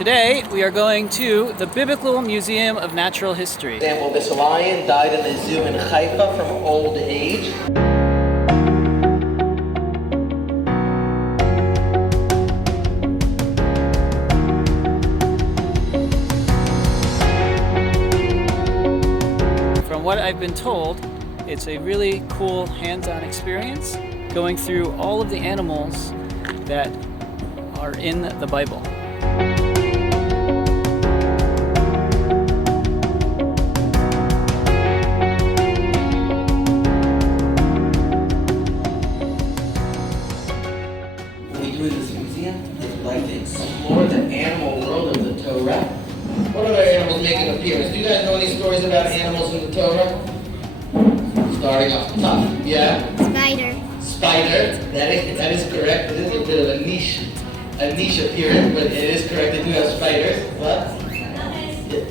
Today, we are going to the Biblical Museum of Natural History. Example, this lion died in a zoo in Haifa from old age. From what I've been told, it's a really cool hands-on experience going through all of the animals that are in the Bible. When we do in this museum, we'd like to explore the animal world of the Torah. What other animals make an appearance? Do you guys know any stories about animals in the Torah? Starting off the top. Yeah? Spider. Spider. That is correct. It is a bit of a niche appearance, but it is correct. They do have spiders. What?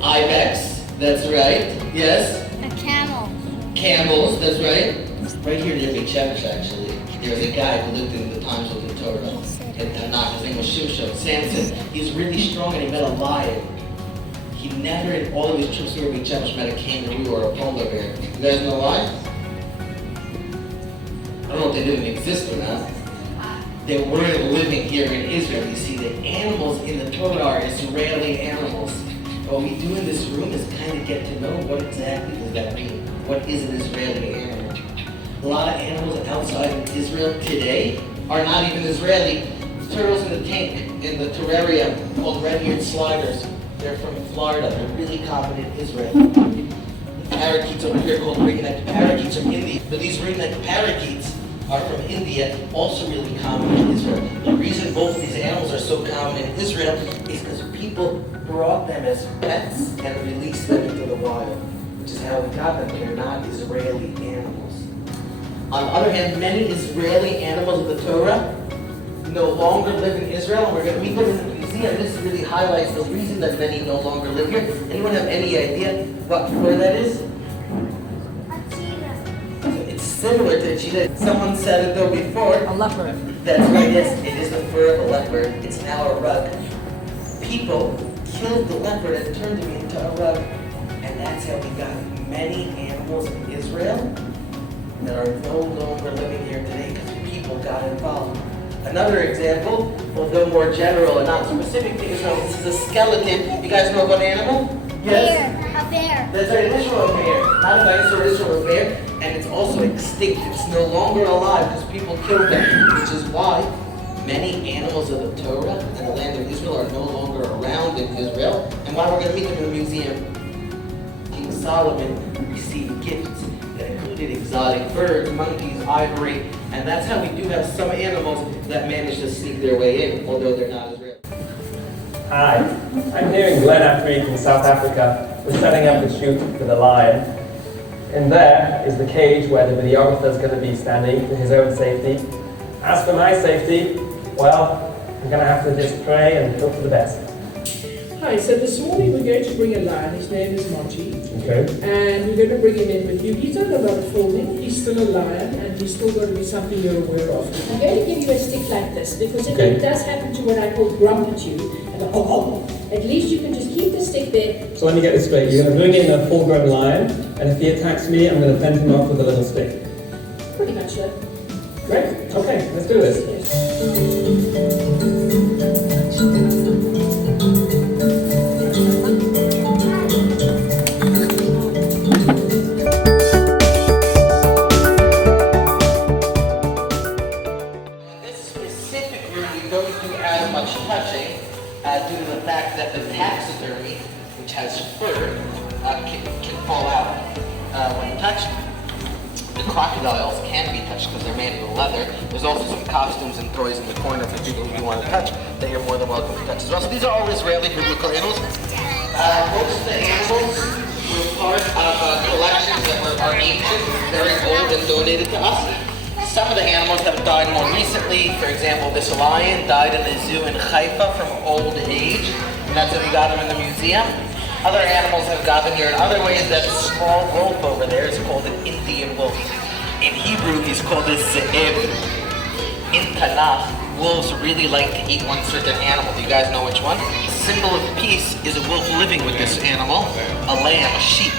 Ibex. That's right. Yes? A camel. Camels. That's right. Right here near Shemesh, actually, there's a guy who lived in the times of the Torah. And Tanakh. His name was Shemesh. Samson. He's really strong, and he met a lion. He never, in all of his trips to Rabbi Slifkin, met a kangaroo or a polar bear. You guys know why? I don't know if they didn't exist or not. They weren't living here in Israel. You see, the animals in the Torah are Israeli animals. What we do in this room is kind of get to know what exactly does that mean. What is an Israeli animal? A lot of animals outside of Israel today are not even Israeli. Turtles in the tank, in the terrarium, called red-eared sliders. They're from Florida. They're really common in Israel. Parakeets over here called ring-necked parakeets from India. But these ring-necked parakeets are from India, also really common in Israel. The reason both of these animals are so common in Israel is because people brought them as pets and released them into the wild, which is how we got them. They're not Israeli animals. On the other hand, many Israeli animals of the Torah no longer live in Israel, and we're going to meet them in the museum. This really highlights the reason that many no longer live here. Anyone have any idea where that is? A cheetah. It's similar to a cheetah. Someone said it though before. A leopard. That's right, yes. It is the fur of a leopard. It's now a rug. People killed the leopard and turned him into a rug. And that's how we got many animals in Israel that are no longer living here today because people got involved. Another example, although more general and not specific to Israel, this is a skeleton. You guys know of an animal? Yes? Bear. A bear. That's right, it is from a bear. Not a dinosaur, it is from a bear. And it's also extinct. It's no longer alive because people killed them, which is why many animals of the Torah and the land of Israel are no longer around in Israel, and why we're going to meet them in the museum. King Solomon received gifts that included exotic birds, monkeys, ivory, and that's how we do have some animals that manage to sneak their way in, although they're not Israeli. Hi, I'm here in Glen Creek in South Africa. We're setting up a shoot for the lion. In there is the cage where the videographer is going to be standing for his own safety. As for my safety, well, I'm going to have to just pray and hope for the best. Hi, so this morning we're going to bring a lion. His name is Monty. Okay. And we're going to bring him in with you. He's done a lot of filming. He's still a lion, and he's still going to be something you're aware of. I'm going to give you a stick like this, because if it does happen to what I call grumpitude, and at least you can just keep the stick there. So let me get this straight. You're going to bring in a full-grown lion, and if he attacks me, I'm going to fend him off with a little stick. Pretty much so. Great. Okay, let's do this. Due to the fact that the taxidermy, which has fur, can fall out when touched. The crocodiles can be touched because they're made of leather. There's also some costumes and toys in the corner for people who you want to touch that you're more than welcome to touch as well. So these are all Israeli biblical animals. Most of the animals were part of collections that are ancient, very old, and donated to us. Some of the animals have died more recently. For example, this lion died in the zoo in Haifa from old age, and that's how we got him in the museum. Other animals have gotten here in other ways. That small wolf over there is called an Indian wolf. In Hebrew, he's called a ze'ev. In Tanakh, wolves really like to eat one certain animal. Do you guys know which one? The symbol of peace is a wolf living with this animal, a lamb, a sheep.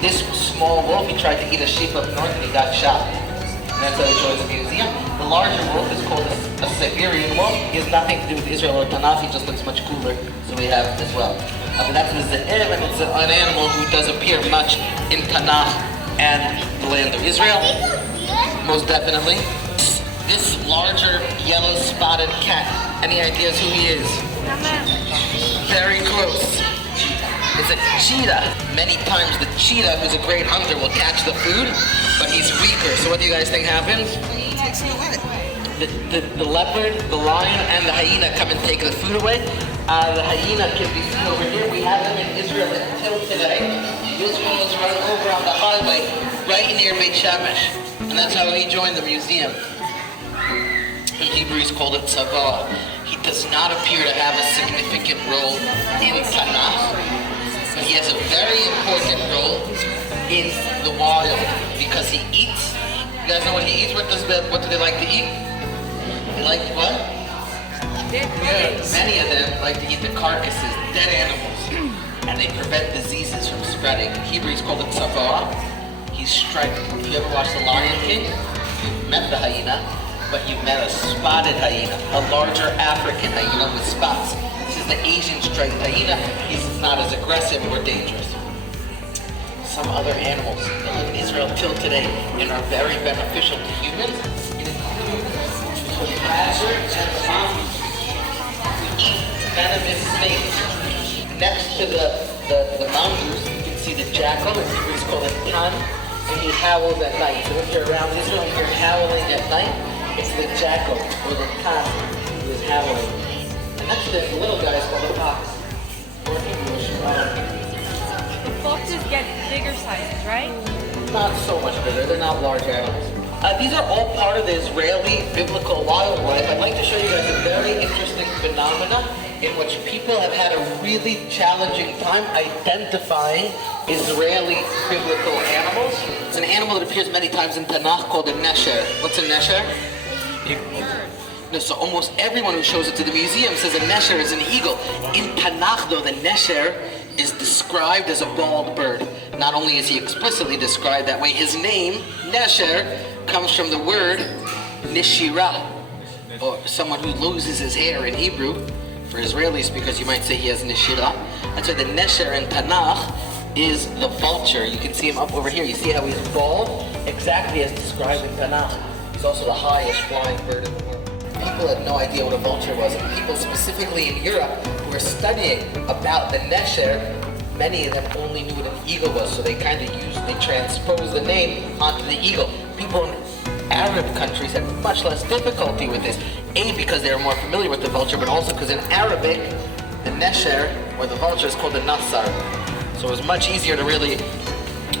This small wolf, he tried to eat a sheep up north and he got shot. And that's how he joins the museum. The larger wolf is called a Siberian wolf. He has nothing to do with Israel or Tanakh, he just looks much cooler, so we have it as well. But that's the Ze'ev, and it's an animal who does appear much in Tanakh and the land of Israel. Most definitely. This larger yellow spotted cat, any ideas who he is? Very close. It's a cheetah. Many times the cheetah, who's a great hunter, will catch the food, but he's weaker. So what do you guys think happens? The leopard, the lion, and the hyena come and take the food away. The hyena can be seen over here. We have them in Israel until today. Israel is run over on the highway right near Shemesh. And that's how he joined the museum. In Hebrew, he's called it Tzavah. He does not appear to have a significant role in Tanakh, but he has a very important role in the wild because he eats. You guys know what he eats? What do they like to eat? They like what? Many of them like to eat the carcasses, dead animals, and they prevent diseases from spreading. In Hebrew, he's called it Tzavah. He's striped. If you ever watched The Lion King, you've met the hyena, but you've met a spotted hyena, a larger African hyena with spots. This is the Asian striped hyena. He's not as aggressive or dangerous. Some other animals that live in Israel till today and are very beneficial to humans include the badger and the mongoose, who eat venomous snakes. Next to the mongoose, you can see the jackal. In Hebrew, it's called a tan, and he howls at night. So if you're around Israel and you're howling at night, it's the jackal, or the tan, who is howling. And next to this, the little guy is called a fox, or English. Foxes get bigger sizes, right? Not so much bigger, they're not large animals. These are all part of the Israeli biblical wildlife. I'd like to show you guys a very interesting phenomena in which people have had a really challenging time identifying Israeli biblical animals. It's an animal that appears many times in Tanakh called a nesher. What's a nesher? No, so almost everyone who shows it to the museum says a nesher is an eagle. In Tanakh, though, the nesher is described as a bald bird. Not only is he explicitly described that way, his name, nesher, comes from the word nishira, or someone who loses his hair in Hebrew. For Israelis, because you might say he has nishira. That's why the nesher in Tanakh is the vulture. You can see him up over here. You see how he's bald? Exactly as described in Tanakh. He's also the highest flying bird in the world. People had no idea what a vulture was. And people specifically in Europe who were studying about the nesher, many of them only knew what an eagle was. So they transposed the name onto the eagle. People in Arab countries had much less difficulty with this. A, because they were more familiar with the vulture, but also because in Arabic, the nesher, or the vulture, is called the nasar. So it was much easier to really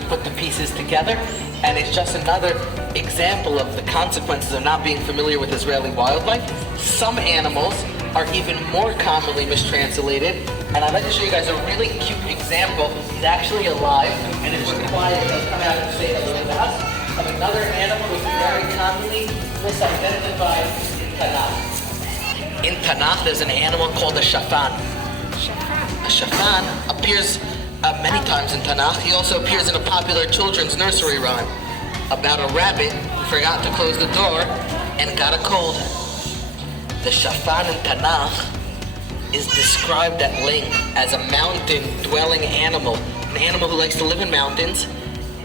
put the pieces together. And it's just another example of the consequences of not being familiar with Israeli wildlife. Some animals are even more commonly mistranslated. And I'd like to show you guys a really cute example. He's actually alive, and it's required to come out and say hello to us, of another animal which is very commonly misidentified in Tanakh. In Tanakh, there's an animal called a shafan. A shafan appears many times in Tanakh. He also appears in a popular children's nursery rhyme about a rabbit who forgot to close the door and got a cold. The shafan in Tanakh is described at length as a mountain-dwelling animal. An animal who likes to live in mountains,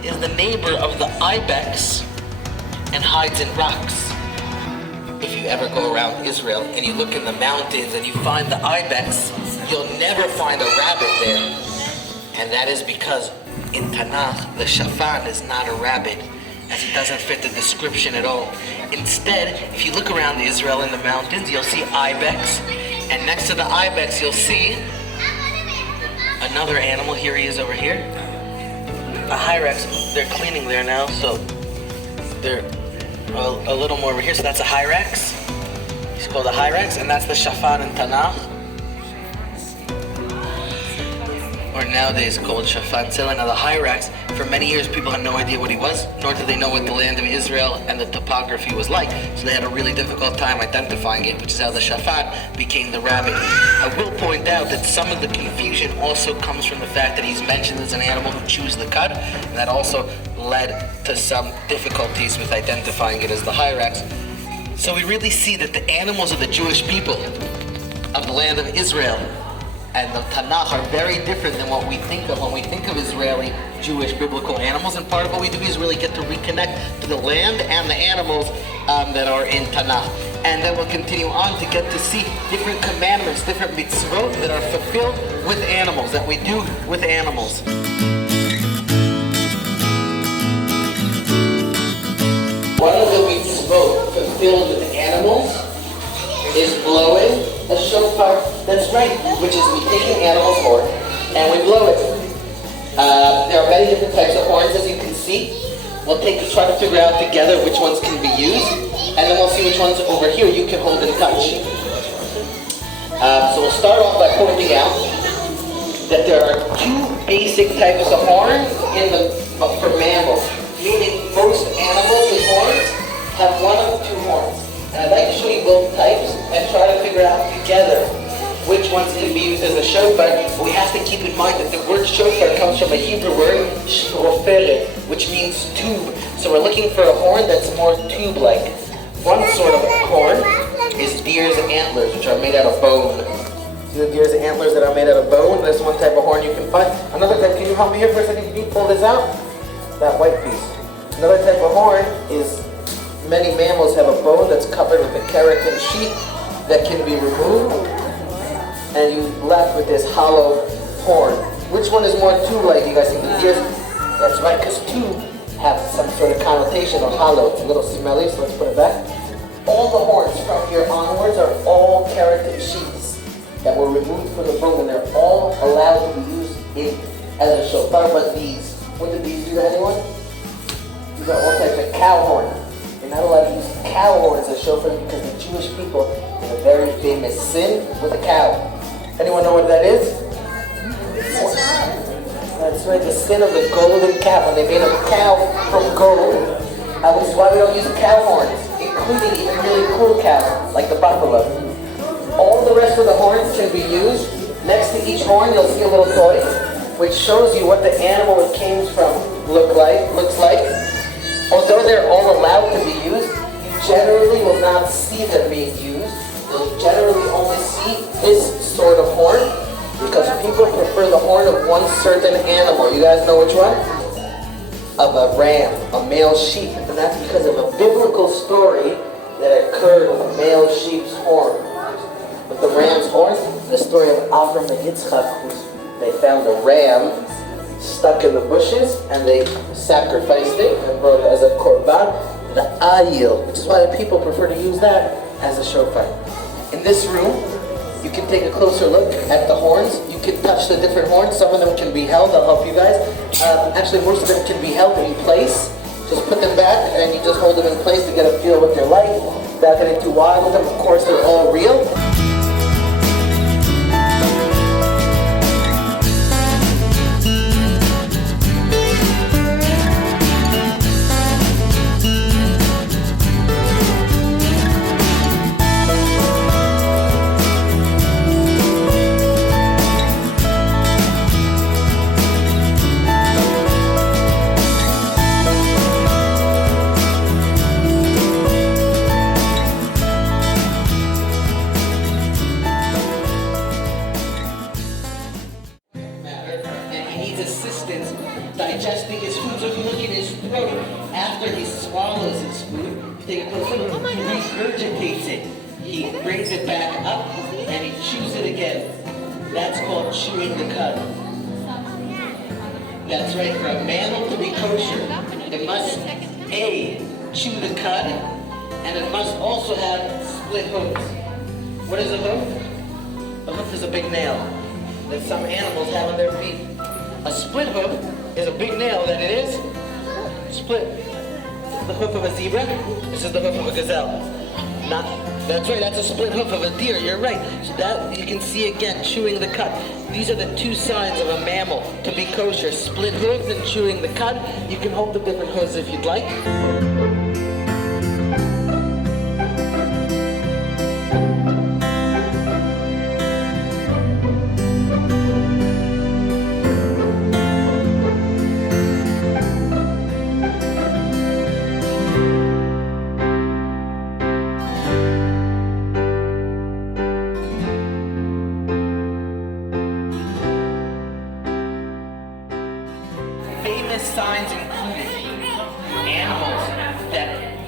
is the neighbor of the ibex and hides in rocks. If you ever go around Israel and you look in the mountains and you find the ibex, you'll never find a rabbit there. And that is because in Tanakh, the shafan is not a rabbit, as it doesn't fit the description at all. Instead, if you look around Israel in the mountains, you'll see ibex, and next to the ibex, you'll see another animal. Here he is over here. A hyrax. They're cleaning there now, so they're a little more over here. So that's a hyrax. He's called a hyrax, and that's the shafan in Tanakh. or nowadays called Shafat Zela. Now the Hyrax, for many years people had no idea what he was, nor did they know what the land of Israel and the topography was like. So they had a really difficult time identifying it, which is how the Shafat became the rabbit. I will point out that some of the confusion also comes from the fact that he's mentioned as an animal who chews the cud, and that also led to some difficulties with identifying it as the Hyrax. So we really see that the animals of the Jewish people of the land of Israel and the Tanakh are very different than what we think of when we think of Israeli, Jewish, biblical animals. And part of what we do is really get to reconnect to the land and the animals that are in Tanakh. And then we'll continue on to get to see different commandments, different mitzvot that are fulfilled with animals, that we do with animals. One of the mitzvot fulfilled with animals is blowing a shofar. That's right, which is we take an animal's horn and we blow it. There are many different types of horns, as you can see. We'll try to figure out together which ones can be used, and then we'll see which ones over here you can hold and touch. So we'll start off by pointing out that there are two basic types of horns for mammals, meaning most animals with horns have one of two horns. And I'd like to show you both types and try to figure out together which ones can be used as a shofar. But we have to keep in mind that the word shofar comes from a Hebrew word, shoferet, which means tube. So we're looking for a horn that's more tube-like. One sort of horn is deer's antlers, which are made out of bone. See the deer's antlers that are made out of bone? That's one type of horn you can find. Another type, can you help me here for a second? Can you pull this out? That white piece. Another type of horn is many mammals have a bone that's covered with a keratin sheet that can be removed, and you're left with this hollow horn. Which one is more tube-like? You guys think the deer's? That's right, because tube have some sort of connotation of hollow. It's a little smelly, so let's put it back. All the horns from here onwards are all keratin sheets that were removed from the bone, and they're all allowed to be used as a shofar. But these, what did these do to anyone? These are all types of cow horn. You're not allowed to use cow horn as a shofar because the Jewish people did a very famous sin with a cow. Anyone know what that is? That's right, the sin of the golden calf. When they made a cow from gold, which is why we don't use cow horns, including even really cool cows like the buffalo. All the rest of the horns can be used. Next to each horn, you'll see a little toy, which shows you what the animal it came from looks like. Although they're all allowed to be used, you generally will not see them being used. You'll generally only see this sort of horn because people prefer the horn of one certain animal. You guys know which one? Of a ram, a male sheep. And that's because of a biblical story that occurred with a male sheep's horn. With the ram's horn, the story of Avram and Yitzchak, they found a ram stuck in the bushes, and they sacrificed it and brought it as a korban, the ayil, which is why the people prefer to use that as a shofar. In this room, you can take a closer look at the horns. You can touch the different horns. Some of them can be held. I'll help you guys. Actually, most of them can be held in place. Just put them back, and you just hold them in place to get a feel of what they're like. Without getting too wild with them, of course, they're all real. Digesting his food. So if you look in his throat, after he swallows his food, take a close look, he regurgitates it. He brings it back up and he chews it again. That's called chewing the cud. That's right, for a mammal to be kosher, it must A, chew the cud, and it must also have split hooves. What is a hoof? A hoof is a big nail that some animals have on their feet. A split hoof is a big nail that it is split. This is the hoof of a zebra. This is the hoof of a gazelle. That's right, that's a split hoof of a deer. You're right. So that you can see again, chewing the cud. These are the two signs of a mammal to be kosher: split hooves and chewing the cud. You can hold the different hooves if you'd like. Famous signs included animals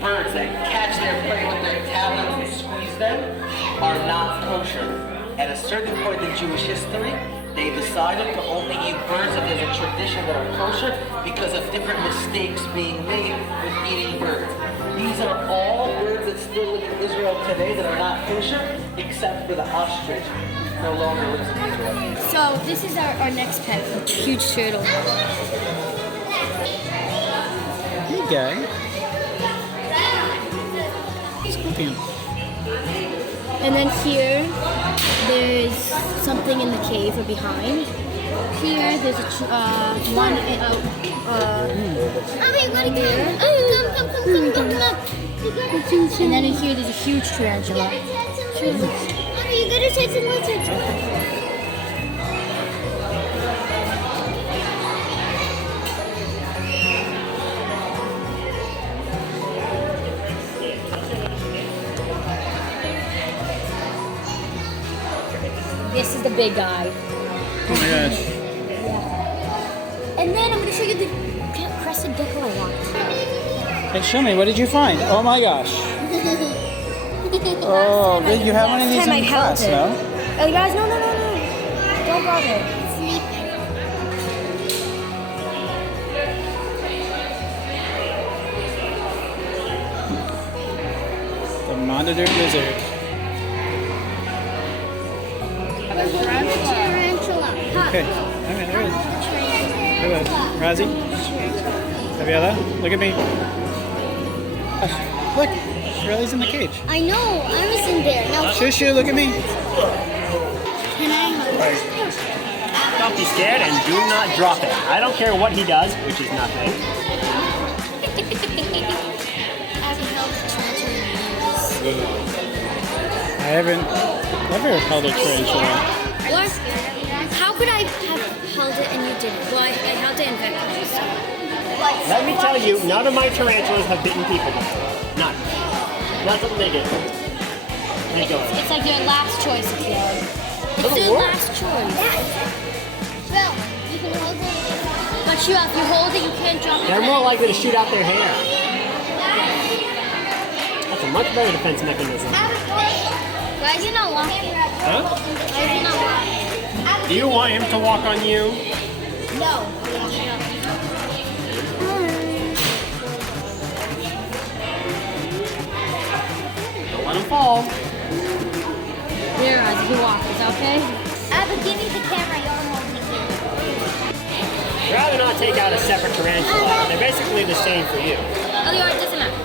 birds that catch their prey with their talons and squeeze them are not kosher. At a certain point in Jewish history, they decided to only eat birds that there's a tradition that are kosher because of different mistakes being made with eating birds. These are all birds that still live in Israel today that are not kosher, except for the ostrich. No longer lives in Israel. So this is our next pet, a huge turtle. Hey, guy. Scorpion. And then here, there's something in the cave or behind. Here, there's a one. And then in here, there's a huge tarantula. You gotta take some literature. This is the big guy. Oh my gosh. And then I'm going to show you the crescent gecko I want. Hey, show me. What did you find? Oh my gosh. Oh, good. You have one of these in class, no? Oh, guys, no. Don't bother. Sleep. The monitored lizard. Tarantula. Okay. Alright, there it is. Hello. Razi? Fabiola? Look at me. Gosh, look. Shirley's in the cage. I know. I was in there. Now, Shushu, look at me. can I? Don't be scared and do not drop it. I don't care what he does, which is nothing. I haven't ever held a tarantula. What? How could I have held it and you didn't? Well, I held it in vectors. Let me tell you, none of my tarantulas have bitten people before. None. That's what they do. It's like your last choice, kid. It's your last choice. Well, you can hold it. But if you hold it, you can't drop it. They're more likely to shoot out their hair. That's a much better defense mechanism. Why is he not walking? Huh? Why is he not walking? Do you want him to walk on you? No. Don't let him fall. Here, as you walk. Is that okay? Abba, give me the camera. You're holding it. I'd rather not take out a separate tarantula. They're basically the same for you. Oh, it doesn't matter.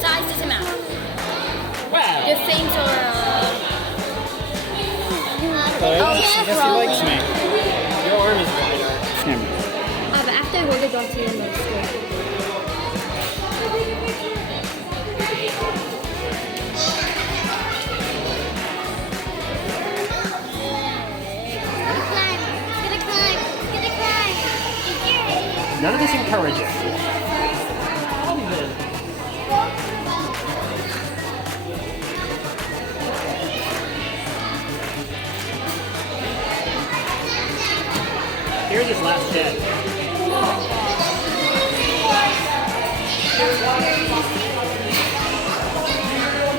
Size doesn't matter. Well, Your fangs are. I guess he likes me. your arm is wider. Camera. But after I hold it, don't see it in the store. None of this encouraging. Here's his last dead.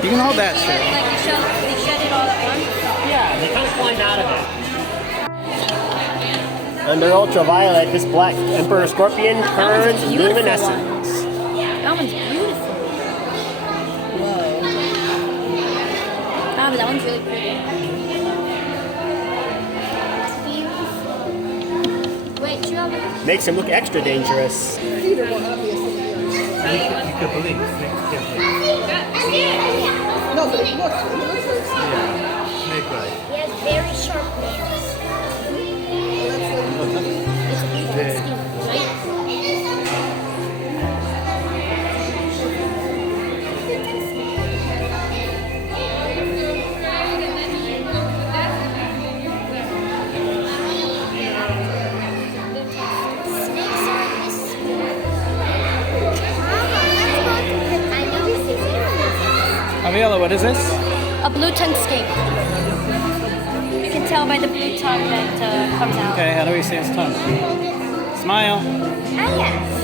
You can hold that, Shirley. Like they shut it all at once. Yeah, they kind of climb out of it. Under ultraviolet, this black emperor scorpion turns luminescent. That one's beautiful. Whoa. But that one's really pretty. Wait, you have it? Makes him look extra dangerous. No, but it looks like He has very sharp nails. what is this? A blue tongue skink. You can tell by the blue tongue that comes out. Okay, how do we see his tongue? Smile. Ah, yes.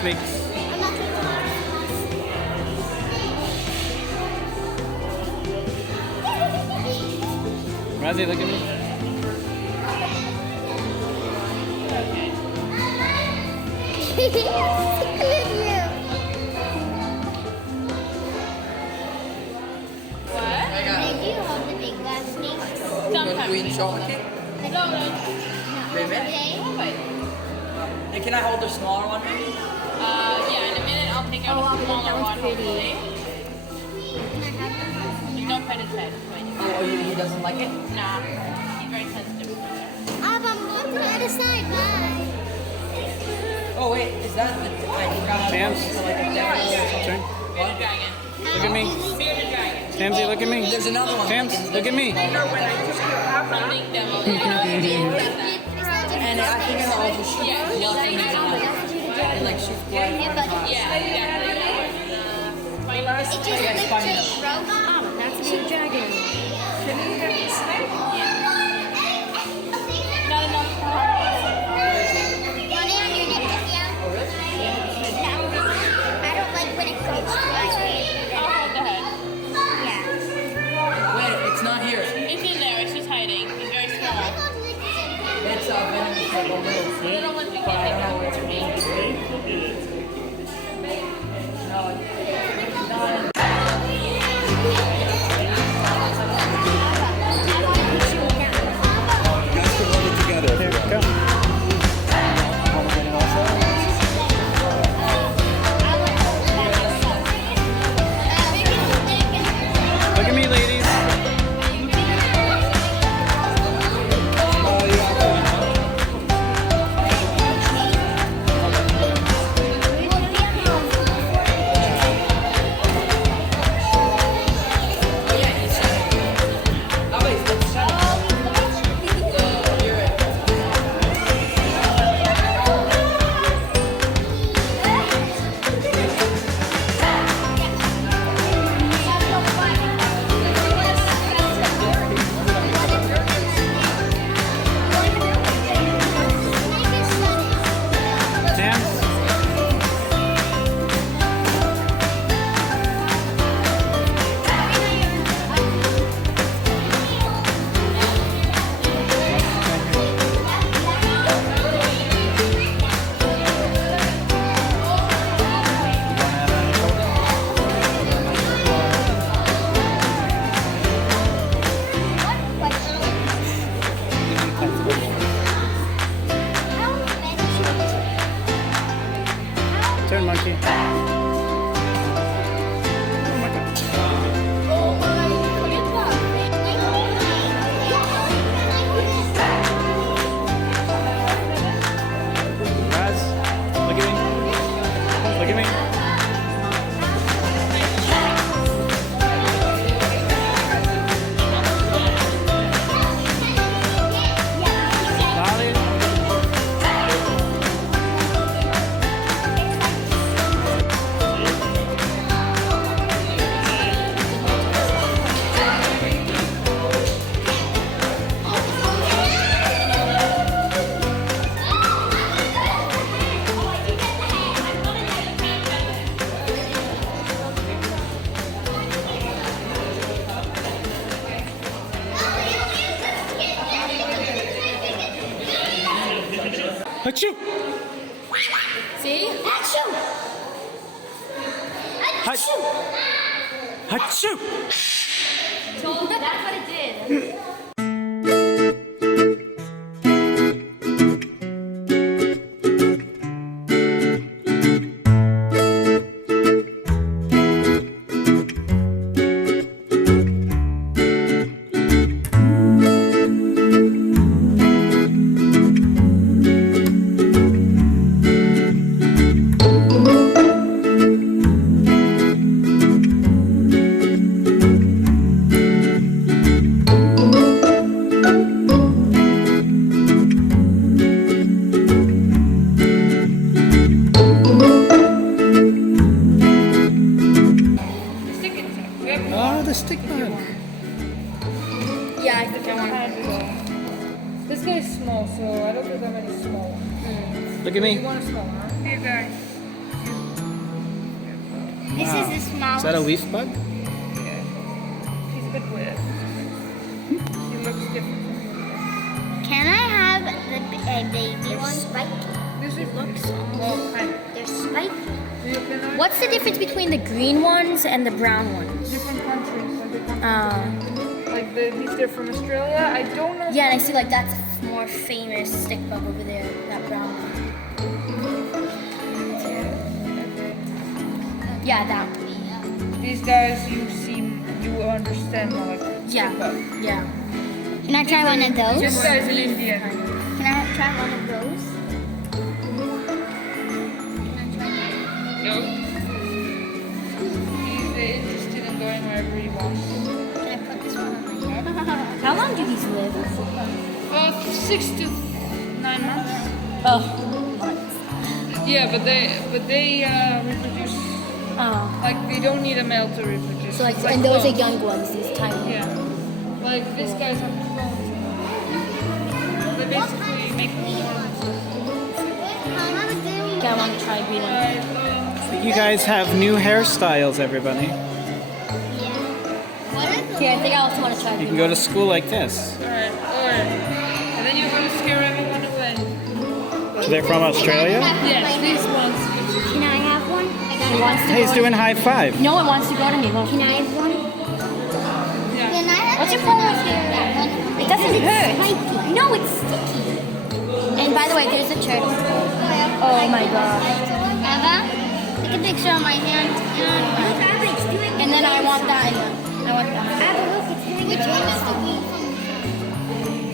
Snakes. Razzie, look at me. Hey, can I hold the smaller one? Yeah, in a minute I'll take out a smaller one. Hopefully. Don't pet his head. Oh, he doesn't like it? Nah, he's very sensitive. I'm going to the other side. Bye. Oh wait, is that the? I forgot how to Tams. like a devil or something. Turn. Bearded dragon. Look at me. Bearded dragon. Tamsy, look at me. There's another one. Tams, look at me. Something devil. You know, And I think it'll also shoot yeah, blood like, from his eye. It like shoots blood. yeah, exactly. It just looks like that's a big dragon. Not enough. I don't like when it goes like I'll hold the head. yeah. Wait, it's not here. It's in there. It's just hiding. He's very small. It's venomous like a little Put snake. it on one thing. But I don't know where it's being. Here, go. Look at me, ladies. Tams. Turn, monkey. Oh my God. Raz, look at me. Look at me. Dolly. Achoo! See? Achoo! Achoo! Achoo! So that's what it did. Oh, the stick bug. Yeah, I think I want to. This guy's small, so I don't think I'm any small. Look at You me. want a small, huh? Here, guy. This is the smallest. Is that a leaf bug? Yeah. She's a bit weird. She looks different. Can I have the baby one? Spiky. This is Looks well, kind of. They're spiky. Can I? What's the difference between the green ones and the brown ones? Different countries. Like they're from Australia. I don't know. Yeah, and I see like that's a more famous stick bug over there, that brown one. Yeah, that one. These guys, you understand more like. Yeah, stick bug. yeah. Can I try one of those? This guy's an Indian. Can I try one of those? No. He's interested in going wherever he wants. Can I put this one on my head? How long do these live? 6 to 9 months. Oh. Yeah, but they reproduce. Oh. Like they don't need a male to reproduce. So like, It's and those are clones. young ones, these tiny. Yeah. Like these guys have clones. They basically make them clones. Okay, I want to try green one. You guys have new hairstyles, everybody. Okay, I think I also want to try You green can go to school like this. Alright. And then you're gonna scare everyone away. So they're from Australia? Yes, these ones. Can I have one? He wants to Hey, he's go doing high five. No one wants to go to me. Can I have one? Yeah. What's your problem with it? It doesn't hurt. No, it's sticky. And by the way, there's a turtle. Oh my gosh. Eva, take a picture of my hand. And then I want that. I want that. Which one is the green one?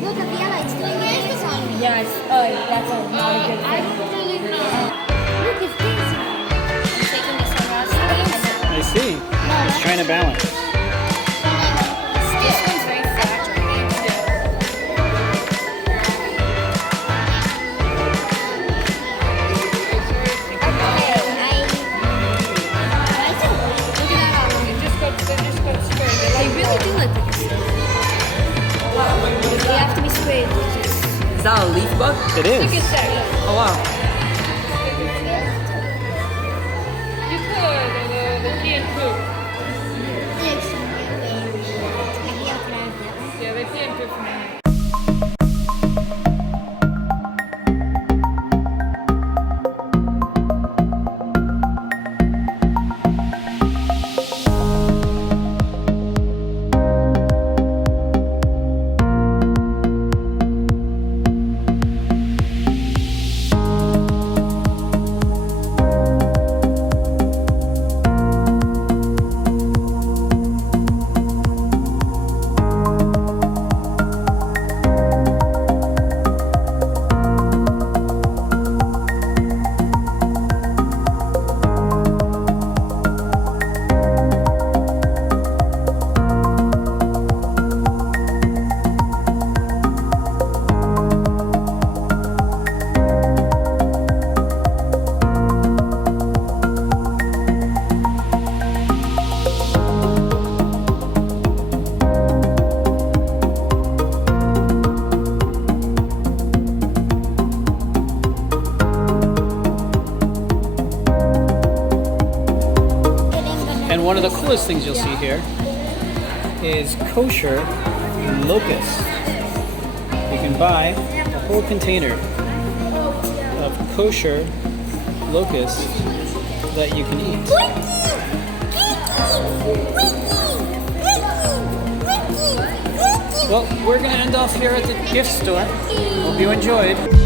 Look at the other. It's doing this one. Yes. Oh, that's not a good thing. I don't really know. Look, it's this. I'm taking this one last. I see. He's trying to balance. This one's very fragile. They really do look like a stick. They have to be sprayed. Is that a leaf bug? It is. Oh wow. You could, the key and poop. Yeah, they pee and poop from my hand. And one of the coolest things you'll see here is kosher locust. You can buy a whole container of kosher locusts that you can eat. Well, we're going to end off here at the gift store. Hope you enjoyed.